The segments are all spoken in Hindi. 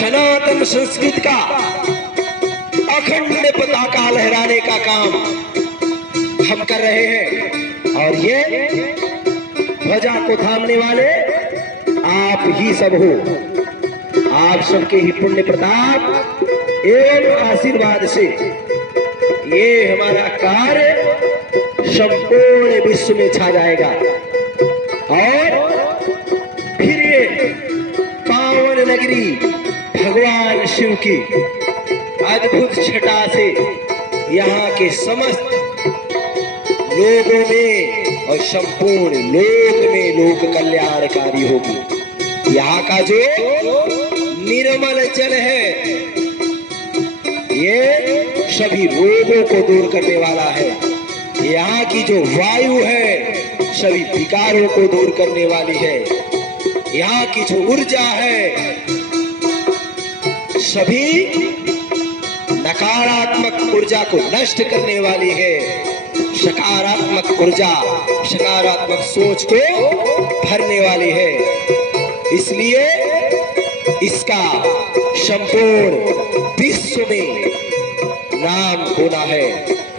सनातन संस्कृति का अखंड पताका लहराने का काम हम कर रहे हैं। और ये ध्वजा को थामने वाले आप ही सब हो। आप सबके ही पुण्य प्रताप एवं आशीर्वाद से ये हमारा कार्य संपूर्ण विश्व में छा जाएगा और फिर ये पावन नगरी भगवान शिव की अद्भुत छटा से यहाँ के समस्त लोगों में और संपूर्ण लोक में लोक कल्याणकारी होगी। यहाँ का जो निर्मल जल है ये सभी रोगों को दूर करने वाला है। यहाँ की जो वायु है सभी विकारों को दूर करने वाली है। यहाँ की जो ऊर्जा है सभी नकारात्मक ऊर्जा को नष्ट करने वाली है। सकारात्मक ऊर्जा सकारात्मक सोच को भरने वाली है। इसलिए इसका संपूर्ण विश्व में नाम होना है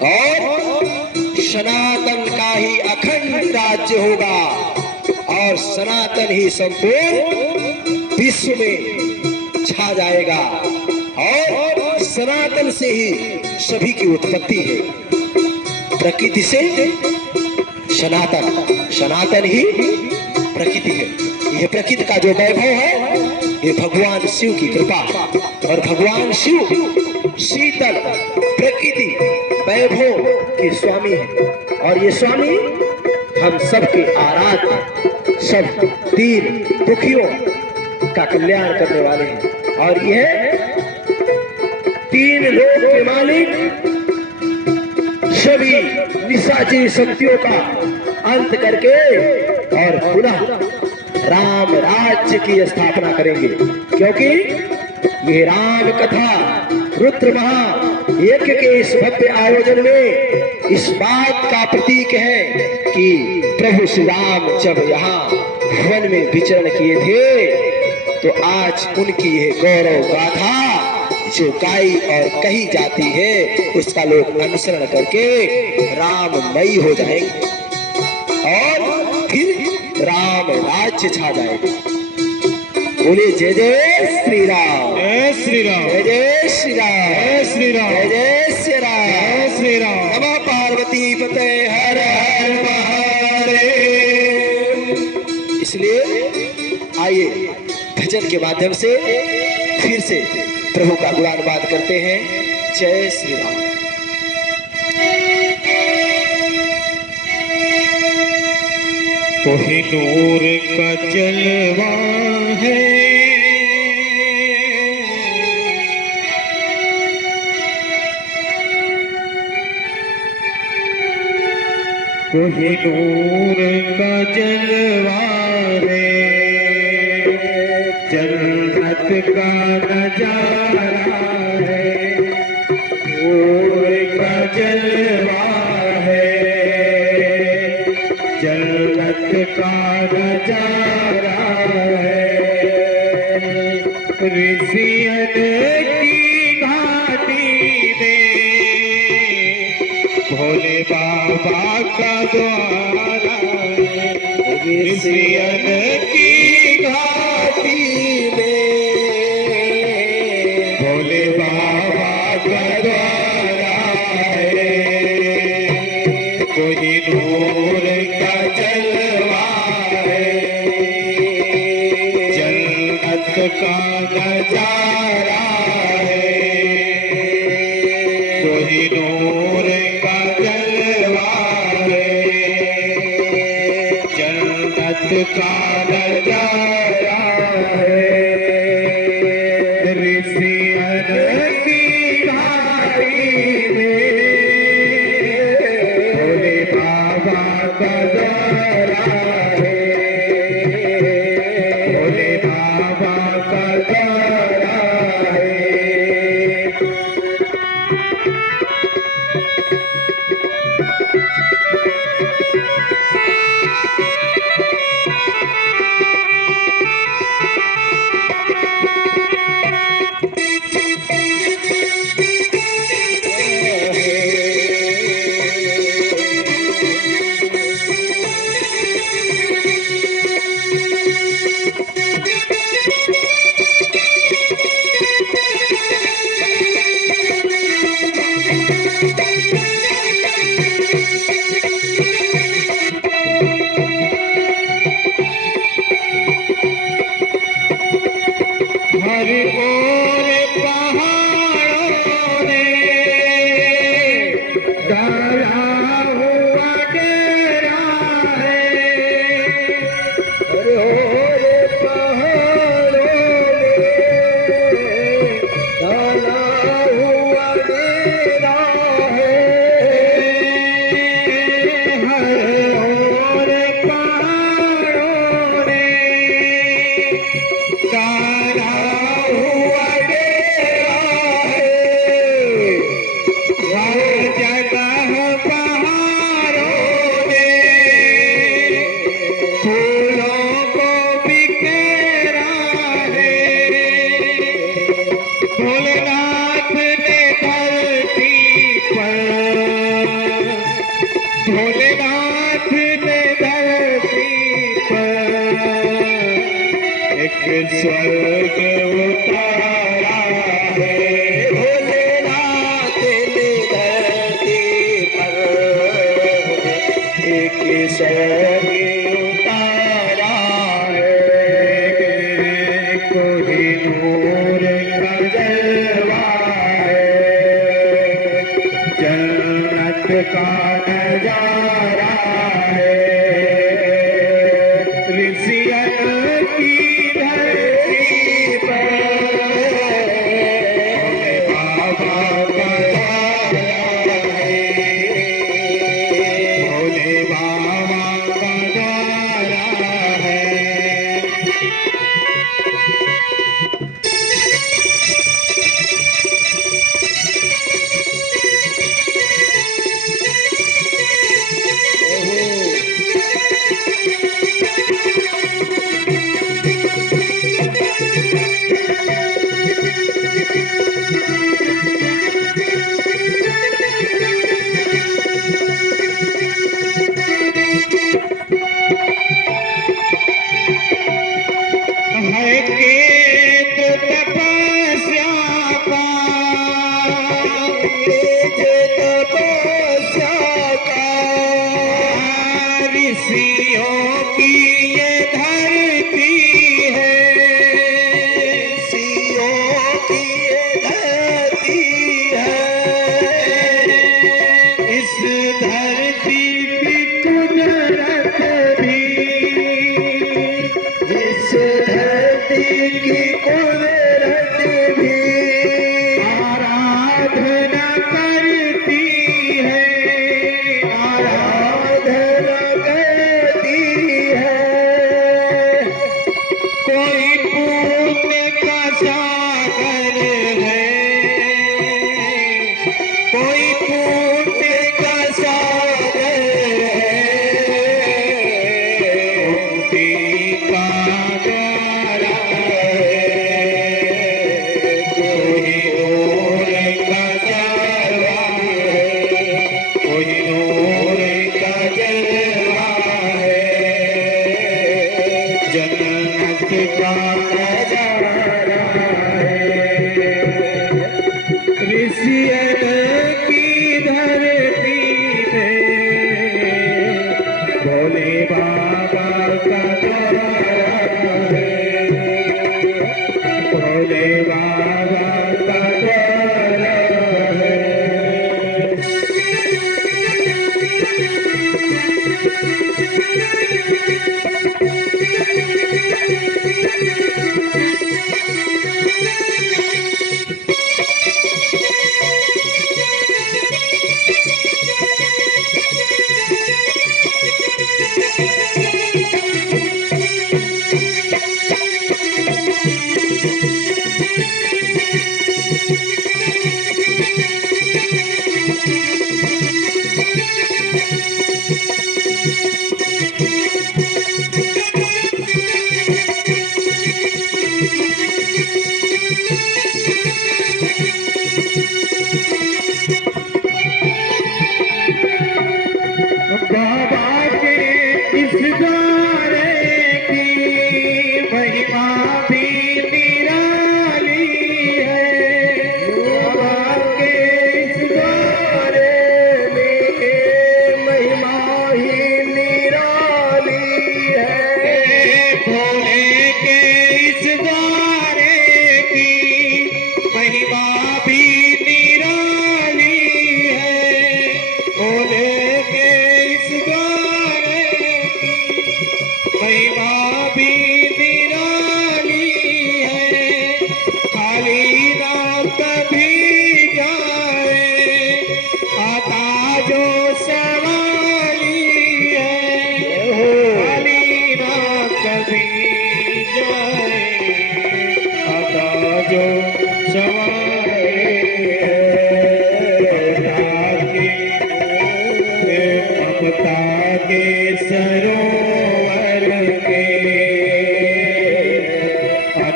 और सनातन का ही अखंड राज्य होगा और सनातन ही संपूर्ण विश्व में छा जाएगा और सनातन से ही सभी की उत्पत्ति है। प्रकृति से सनातन, सनातन ही प्रकृति है। यह प्रकृति का जो वैभव है ये भगवान शिव की कृपा और भगवान शिव शीतल प्रकृति वैभव के स्वामी है और ये स्वामी हम सबके आराध्य सब दीन दुखियों का कल्याण करने वाले हैं। और यह तीन लोक के मालिक सभी निशाचरी शक्तियों का अंत करके और पुनः राम राज्य की स्थापना करेंगे, क्योंकि ये राम कथा रुद्र महायज्ञ के इस भव्य आयोजन में इस बात का प्रतीक है कि प्रभु श्री राम जब यहाँ वन में विचरण किए थे तो आज उनकी यह गौरव गाथा जो गाई और कही जाती है उसका लोग अनुसरण करके राममयी हो जाएंगे और फिर राम राज्य छा जाएगा। बोले जय जय श्री राम, जय श्री राम, जय जय श्री राम, जय श्री राम, जय जय श्री राम, जय श्री राम। नमः पार्वती पते हर हर महादेव। इसलिए आइए भजन के माध्यम से फिर से प्रभु का गुणानुवाद करते हैं। जय श्री राम। कोहिनूर का जलवा है कोहिनूर का जलवा है, जन्नत का नजारा है, नूर का जलवा है, जन्नत का नजारा है। ऋषियन की घाटी में भोले बाबा का द्वारा है। ऋषियन की घाटी में भोले बाबा का द्वारा है। कोहिनूर का जलवा है, जन्नत का नजारा है। कोहिनूर का जलवा है, जन्नत का नजारा है। ऋषियन की घाटी में भोले बाबा का द्वारा है, भोले बाबा का द्वारा हर ओर पहाड़ों ने डाला हुआ डेरा है। हर ओर पहाड़ों में डाला हुआ डेरा है। हर ओर पहाड़ों ने डाला हुआ डेरा है। हर जगह पहाड़ों ने फूलों को बिखेरा है। भोलेनाथ ने धरती पर, भोलेनाथ ने धरती पर एक स्वर्ग उतारा है। भोलेनाथ ने धरती पर एक स्वर्ग उतारा है। कोहिनूर का जलवा है, जन्नत का नजारा है। ऋषियन की धरती पर बाबा का द्वारा है। भोले बाबा का द्वारा है। है केंद्र तपस्या का, तपस्या का ऋषियों की ये धरती है। ऋषियों की ये धरती है। इस धरती की कुदरत भी, इस धरती की कुदरत भी आराधना करती है। आराधना करती है। कोई पुण्य का सागर है, कोई पुण्य का सागर है। मुक्ति का द्वारा है। कोई नूर का जलवा है, कोई नूर का जलवा है। जन्नत का नजारा है। ऋषियन की धरती में भोले बाबा का द्वारा है। भोले बाबा का द्वारा है।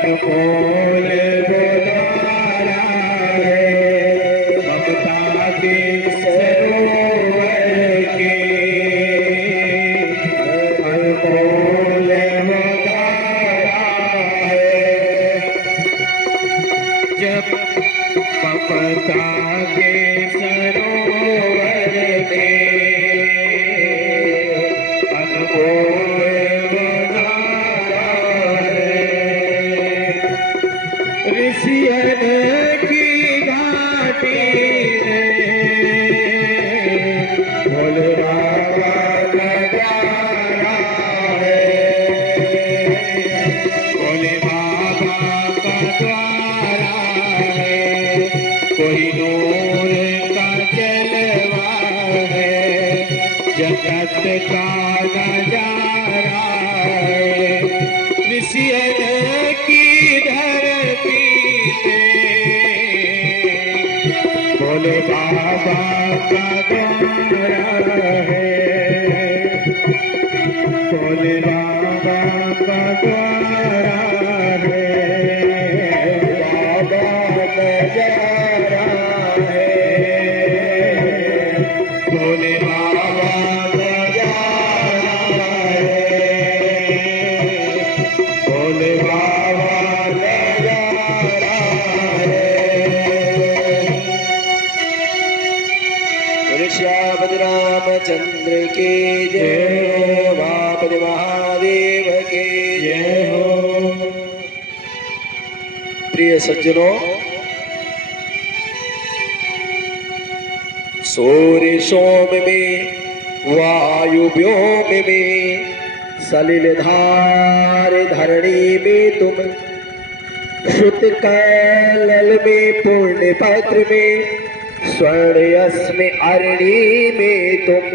अनमोल बोधारा है ममता के सरोवर के अनमोल बोधारा है जब ममता के सरोवर के अनमोल बोधारा है ऋषियन की घाटी में भोले बाबा नजारा है भोले बाबा का द्वारा है कोई नूर का जलवा है जगत का नजारा है ऋषियन की धरती पे भोले बाबा का द्वारा है भोले बाबा का द्वारा है बाबा नजारा है भोले बाबा नजारा है भोले बाबा नजारा है श्याम रामचंद्र के जय हो बापति महादेव के जय हो प्रिय सज्जनों सूर्य सोम में वायु व्योम में सलिल धार धरणी में तुम श्रुत कलल में पूर्ण पत्र में स्वर्ण यस्म अरणी में तुम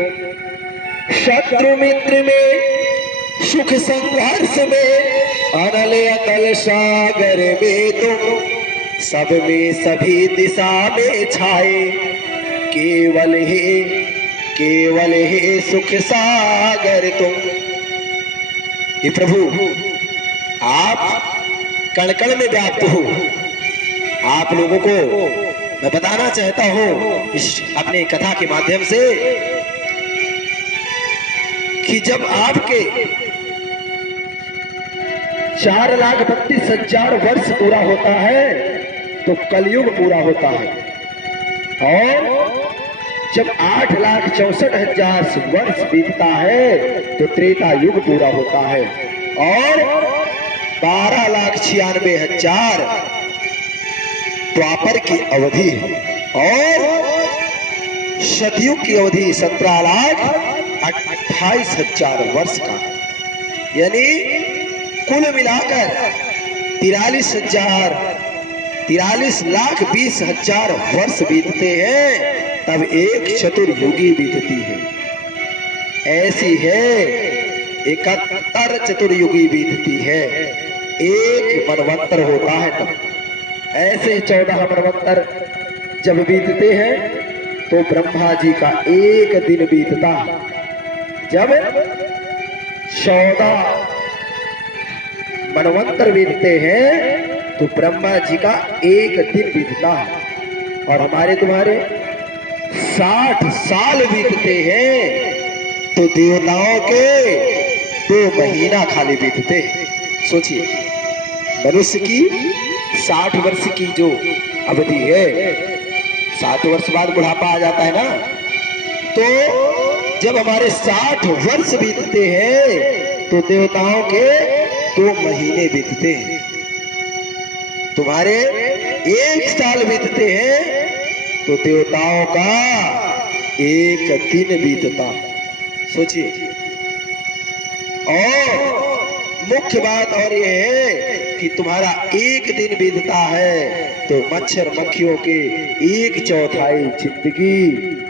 शत्रु मित्र में सुख संघर्ष में अनल अतल सागर में तुम सब में सभी दिशा में छाए केवल ही सुख सागर तुम। ये प्रभु आप कण कण में व्याप्त हो। आप लोगों को मैं बताना चाहता हूं इस अपने कथा के माध्यम से कि जब आपके 4,32,000 वर्ष पूरा होता है तो कलयुग पूरा होता है और जब 8,64,000 वर्ष बीतता है तो त्रेता युग पूरा होता है और 12,96,000 द्वापर की अवधि है और सतयुग की अवधि 17,28,000 वर्ष का यानी कुल मिलाकर 43,20,000 वर्ष बीतते हैं तब एक चतुर्युगी बीतती है। ऐसी है 71 चतुर्युगी बीतती है। एक मनवंतर होता है तब ऐसे 14 मनवंतर जब बीतते हैं तो ब्रह्मा जी का एक दिन बीतता है। जब 14 मनवंतर बीतते हैं तो ब्रह्मा जी का एक दिन बीतता है और हमारे तुम्हारे 60 साल बीतते हैं तो देवताओं के 2 महीना खाली बीतते हैं। सोचिए मनुष्य की 60 वर्ष की जो अवधि है 60 वर्ष बाद बुढ़ापा आ जाता है ना तो जब हमारे 60 वर्ष बीतते हैं तो देवताओं के 2 महीने बीतते हैं। तुम्हारे 1 साल बीतते हैं तो देवताओं का 1 दिन बीतता। सोचिए और मुख्य बात और ये है कि तुम्हारा 1 दिन बीतता है तो मच्छर मक्खियों के 1/4 जिंदगी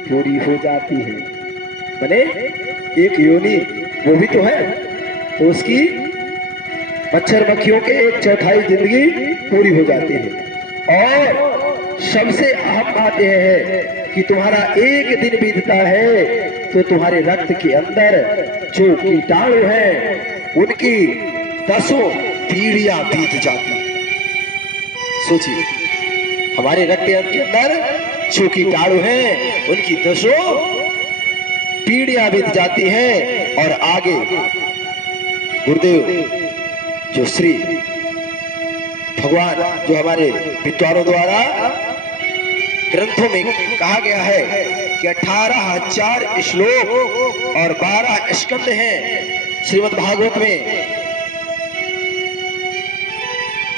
पूरी हो जाती है। माने एक योनि वो भी तो है तो उसकी मच्छर मक्खियों के 1/4 जिंदगी पूरी हो जाती है। और सबसे अहम बात यह है कि तुम्हारा 1 दिन बीतता है तो तुम्हारे रक्त के अंदर जो कीटाणु हैं उनकी 10 पीढ़ियां बीत जाती हैं। सोचिए, हमारे रक्त के अंदर जो कीटाणु हैं उनकी 10 पीढ़ियां बीत जाती हैं और आगे गुरुदेव जो श्री भगवान जो हमारे विद्वानों द्वारा ग्रंथों में कहा गया है कि 18,000 श्लोक और 12 स्कंद हैं श्रीमद् भागवत में।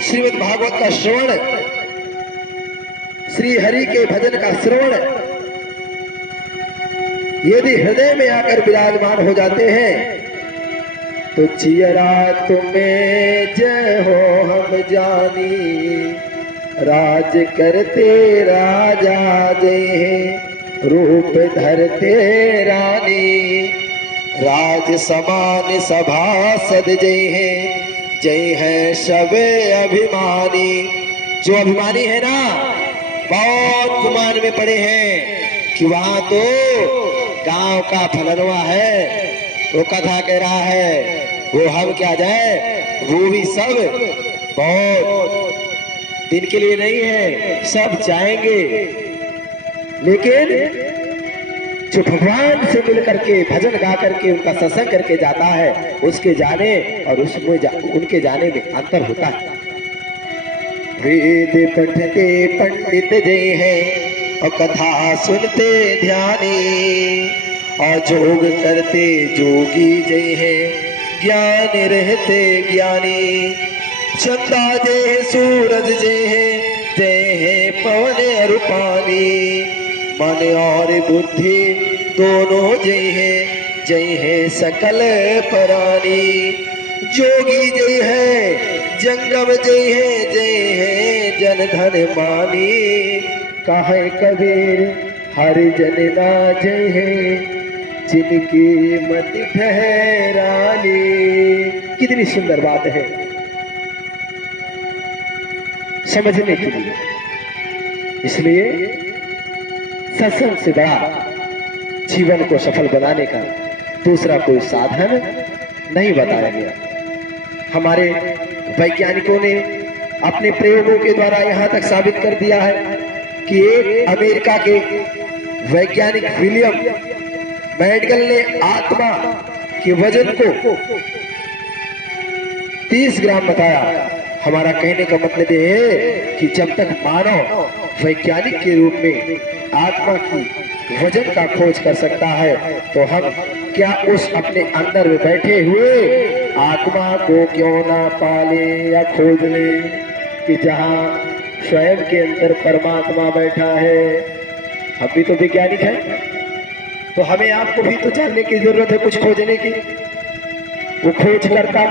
श्रीमद् भागवत का श्रवण, श्री हरि के भजन का श्रवण यदि हृदय में आकर विराजमान हो जाते हैं तो चियरा तुम्हें जय हो हम जानी, राज करते राजा जय, रूप धरते रानी, राज समान सभासद जय है सब अभिमानी। जो अभिमानी है ना, बहुत गुमान में पड़े हैं कि वहां तो गांव का फलनवा है, वो कथा कह रहा है, वो हम क्या जाए, वो भी सब बहुत दिन के लिए नहीं है, सब जाएंगे। लेकिन जो भगवान से मिल करके भजन गा करके उनका सत्संग करके जाता है, उसके जाने और उनके जाने में अंतर होता है। वेद पढ़ते पंडित जय है और कथा सुनते ध्यानी, और जोग करते जोगी जय है, ज्ञान रहते ज्ञानी, चंदा जय है सूरज जय है पवन और पानी, मन और बुद्धि दोनों जय है सकल प्राणी, जोगी जय है जंगम जय है जन धन मानी, कहे कबीर हरि जन ना जय है, जिनकी मति ठहरानी। कितनी सुंदर बात है समझने के लिए। इसलिए सत्संग से बड़ा जीवन को सफल बनाने का दूसरा कोई साधन नहीं बताया गया। हमारे वैज्ञानिकों ने अपने प्रयोगों के द्वारा यहां तक साबित कर दिया है कि एक अमेरिका के वैज्ञानिक विलियम मेडगल ने आत्मा के वजन को 30 ग्राम बताया। हमारा कहने का मतलब ये है कि जब तक मानव वैज्ञानिक के रूप में आत्मा की वजन का खोज कर सकता है, तो हम क्या उस अपने अंदर में बैठे हुए आत्मा को क्यों ना पाले या खोज ले, कि जहां स्वयं के अंदर परमात्मा बैठा है। हम भी तो वैज्ञानिक हैं, तो हमें आपको भी तो जानने की जरूरत है, कुछ खोजने की। वो खोज करता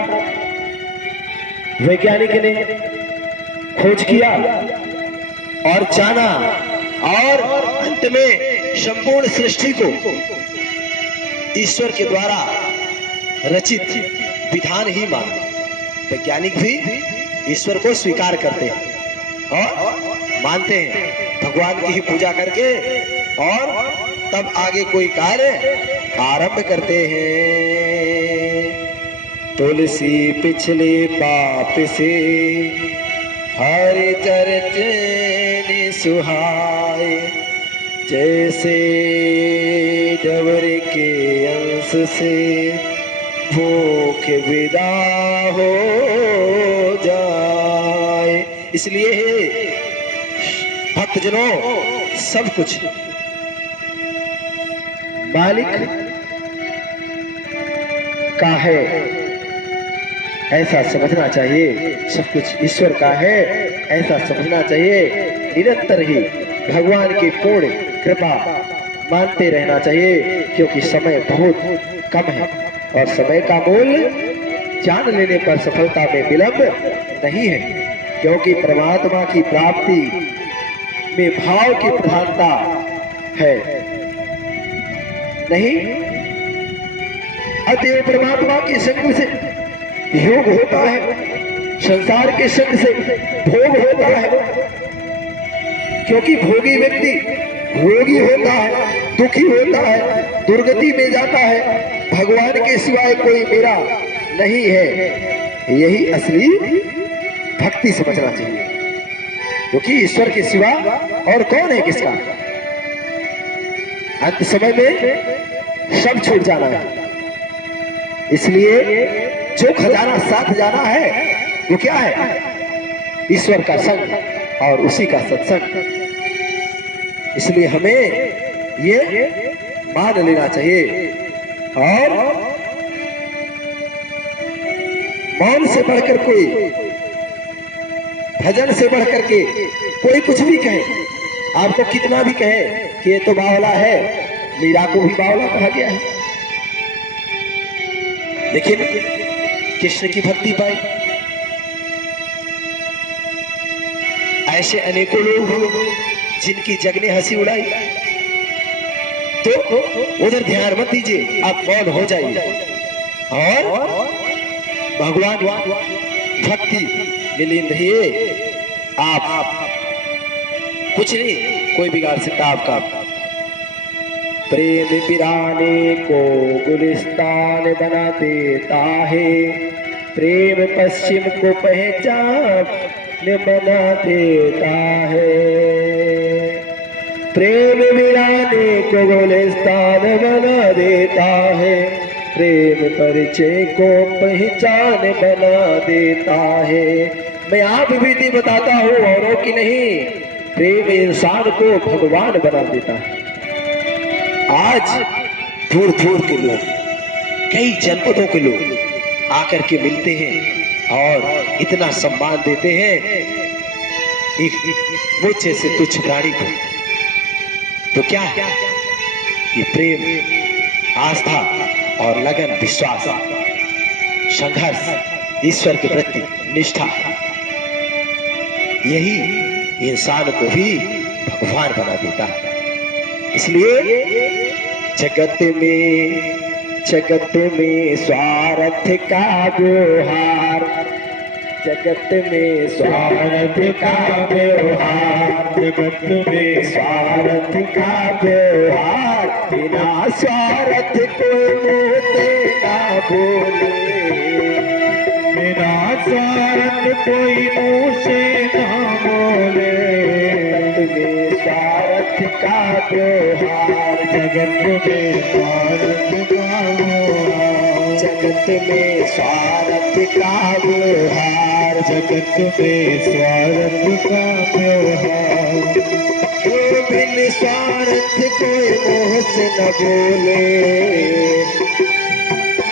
वैज्ञानिक ने खोज किया और जाना, और अंत में संपूर्ण सृष्टि को ईश्वर के द्वारा रचित विधान ही माना। वैज्ञानिक भी ईश्वर को स्वीकार करते हैं और मानते हैं, भगवान की ही पूजा करके और तब आगे कोई कार्य आरंभ करते हैं। तुलसी पिछले पाप से हरि चरण सुहाए, जैसे डवर के अंश से भूख विदा हो जाए। इसलिए भक्तजनों, सब कुछ मालिक का है ऐसा समझना चाहिए, सब कुछ ईश्वर का है ऐसा समझना चाहिए। निरंतर ही भगवान की पूर्ण कृपा मानते रहना चाहिए, क्योंकि समय बहुत कम है और समय का मूल्य जान लेने पर सफलता में विलंब नहीं है, क्योंकि परमात्मा की प्राप्ति में भाव की प्रधानता है नहीं। अतएव परमात्मा के संग से योग होता है, संसार के संग से भोग होता है, क्योंकि भोगी व्यक्ति रोगी होता है, दुखी होता है, दुर्गति में जाता है। भगवान के सिवाय कोई मेरा नहीं है, यही असली भक्ति समझना चाहिए। क्योंकि ईश्वर के सिवा और कौन है किसका। अंत समय में सब छूट जाना है, इसलिए जो खजाना साथ जाना है वो क्या है, ईश्वर का संग और उसी का सत्संग। इसलिए हमें ये मान लेना चाहिए और मौन से बढ़कर कोई, भजन से बढ़कर के कोई कुछ भी कहे, आपको कितना भी कहे कि ये तो बावला है, मीरा को भी बावला कहा गया है, लेकिन कृष्ण की भक्ति पाई। ऐसे अनेकों लोग जिनकी जग ने हंसी उड़ाई, तो उधर ध्यान मत दीजिए, आप मौन हो जाइए और भगवान भक्ति में लीन रहिए। आप कुछ नहीं कोई बिगाड़ सकता आपका। प्रेम वीराने को गुलिस्तान बना देता है, प्रेम पश्चिम को पहचान बना देता है। प्रेम वीराने को गुलिस्तान बना देता है, प्रेम परिचय को पहचान बना देता है। मैं आप बीती बताता हूँ औरों की नहीं, प्रेम इंसान को भगवान बना देता है। आज दूर दूर के लोग, कई जनपदों के लोग आकर के मिलते हैं और इतना सम्मान देते हैं एक मुझसे से तुच्छ प्राणी को। तो क्या है ये प्रेम, आस्था और लगन, विश्वास, संघर्ष, ईश्वर के प्रति निष्ठा, यही इंसान को भी भगवान बना देता है। इसलिए जगत में स्वार्थ का व्यवहार, जगत में स्वार्थ का व्यवहार, जगत में स्वार्थ का व्यवहार, बिना स्वार्थ कोई मुँह ना बोले, बिना स्वार्थ कोई मुँह से ना बोले। जगत में स्वार्थ का व्यवहार, जगत में स्वार्थ का व्यवहार, जगत में स्वार्थ का व्यवहार, जगत में स्वार्थ का व्यवहार। बिन स्वार्थ कोई मुँह से न बोले,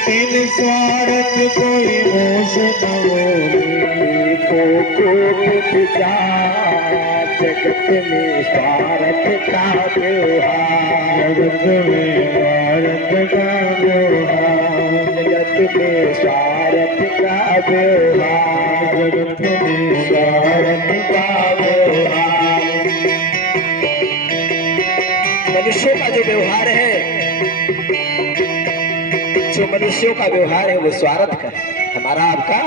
बिन स्वार्थ कोई मुँह से न बोले। को विचार, जगत में स्वार्थ का व्यवहार, जगत में स्वार्थ का व्यवहार, जगत में स्वार्थ का व्यवहार, जगत में स्वार्थ का व्यवहार। मनुष्यों का जो व्यवहार है, जो मनुष्यों का व्यवहार है वो स्वार्थ का है, हमारा आपका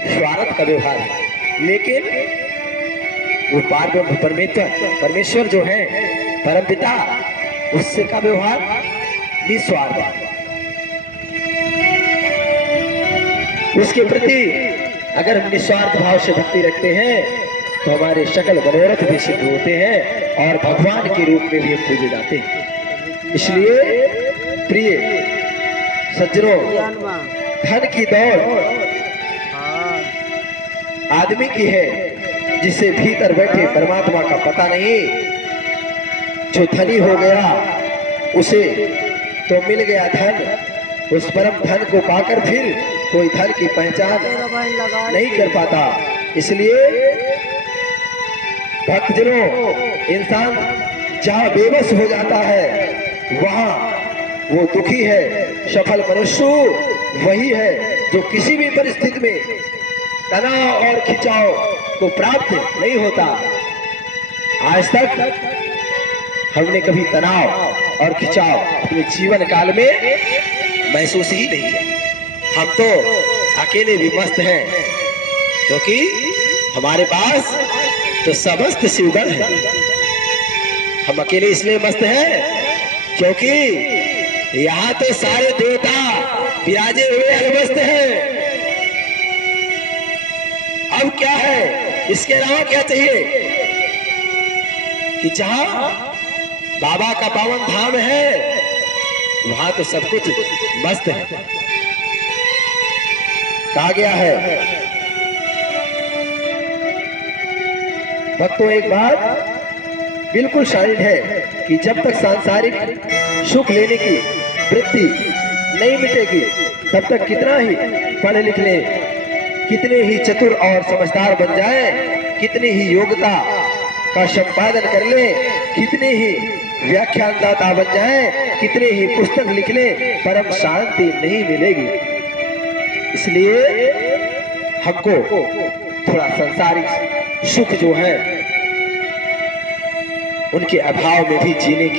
स्वार्थ का व्यवहार है। लेकिन वो परमेश्वर जो है परमपिता, उससे का व्यवहार निस्वार्थ है। उसके प्रति अगर हम निस्वार्थ भाव से भक्ति रखते हैं तो हमारे सकल मनोरथ भी सिद्ध होते हैं और भगवान के रूप में भी हम पूजे जाते हैं। इसलिए प्रिय सज्जनों, धन की दौड़ आदमी की है जिसे भीतर बैठे परमात्मा का पता नहीं। जो धनी हो गया उसे तो मिल गया धन, उस परम धन को पाकर फिर कोई धन की पहचान नहीं कर पाता। इसलिए भक्तजनों, इंसान जहाँ बेबस हो जाता है वहाँ वो दुखी है। सफल मनुष्य वही है जो किसी भी परिस्थिति में तनाव और खिंचाव को प्राप्त नहीं होता। आज तक हमने कभी तनाव और खिंचाव अपने जीवन काल में महसूस ही नहीं किया। हम तो अकेले भी मस्त हैं, क्योंकि हमारे पास तो समस्त शिवगण है। हम अकेले इसलिए मस्त हैं क्योंकि यहाँ तो सारे देवता विराजे हुए अलमस्त हैं। अब क्या है, इसके अलावा क्या चाहिए कि जहां बाबा का पावन धाम है वहां तो सब कुछ मस्त है। कहा गया है भक्तों, एक बात बिल्कुल शायद है कि जब तक सांसारिक सुख लेने की वृत्ति नहीं मिटेगी तब तक कितना ही पढ़ लिख ले, कितने ही चतुर और समझदार बन जाए, कितनी ही योग्यता का संपादन कर ले, कितने ही व्याख्यानदाता बन जाए, कितने ही पुस्तक लिख ले, परम शांति नहीं मिलेगी। इसलिए हमको थोड़ा सांसारिक सुख जो है उनके अभाव में भी जीने की